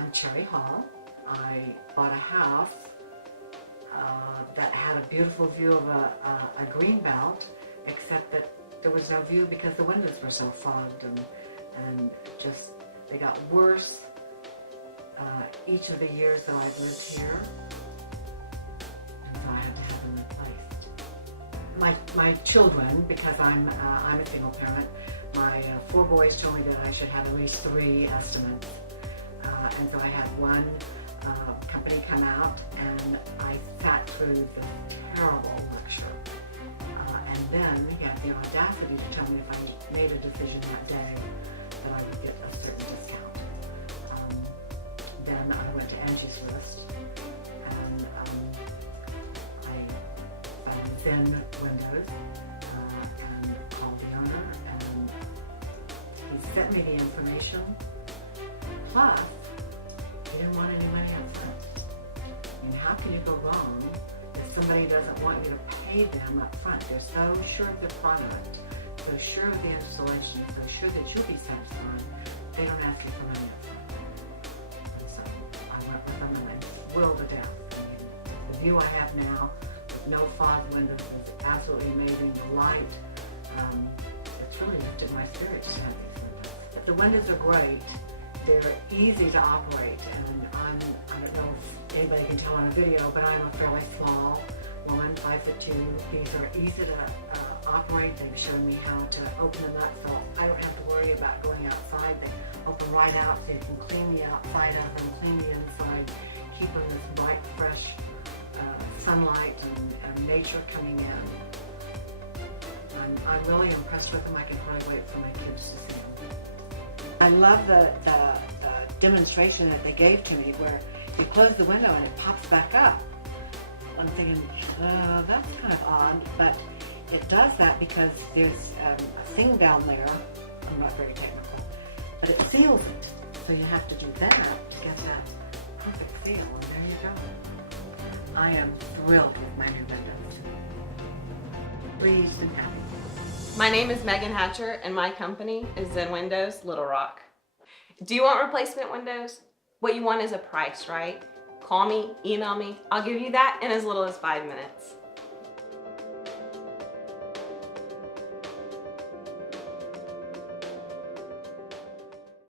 I'm Cherry Hall. I bought a house that had a beautiful view of a green belt, except that there was no view because the windows were so fogged and just they got worse each of the years that I've lived here, and so I had to have them replaced. My children, because I'm a single parent, my 4 boys told me that I should have at least 3 estimates, and so I had one company come out, and I sat through the terrible lecture, and then he had the audacity to tell me if I made a decision that day that I would get a certain discount. Then I went to Angie's List, and I found Zen Windows, and called the owner, and he sent me the information, plus he didn't want any money up front. I mean, how can you go wrong if somebody doesn't want you to pay them up front? They're so sure of the product, so sure of the installation, so sure that you'll be satisfied, they don't ask you for money up front. And so I went with them, and I'm thrilled to death. I mean, the view I have now with no fog windows is absolutely amazing. The light, it's really lifted my spirits to have these windows. But the windows are great. They're easy to operate, and I don't know if anybody can tell on a video, but I'm a fairly small woman, 5'2". These are easy to operate. They've shown me how to open them up, so I don't have to worry about going outside. They open right out, so you can clean the outside up and clean the inside, keeping this bright, fresh sunlight and nature coming in. I'm really impressed with them. I can hardly wait for my kids to see them. I love the demonstration that they gave to me where you close the window and it pops back up. I'm thinking, that's kind of odd, but it does that because there's a thing down there, I'm not very technical, but it seals it. So you have to do that to get that perfect seal, and there you go. I am thrilled with my new windows. Pleased and happy. My name is Megan Hatcher, and my company is Zen Windows Little Rock. Do you want replacement windows? What you want is a price, right? Call me, email me. I'll give you that in as little as 5 minutes.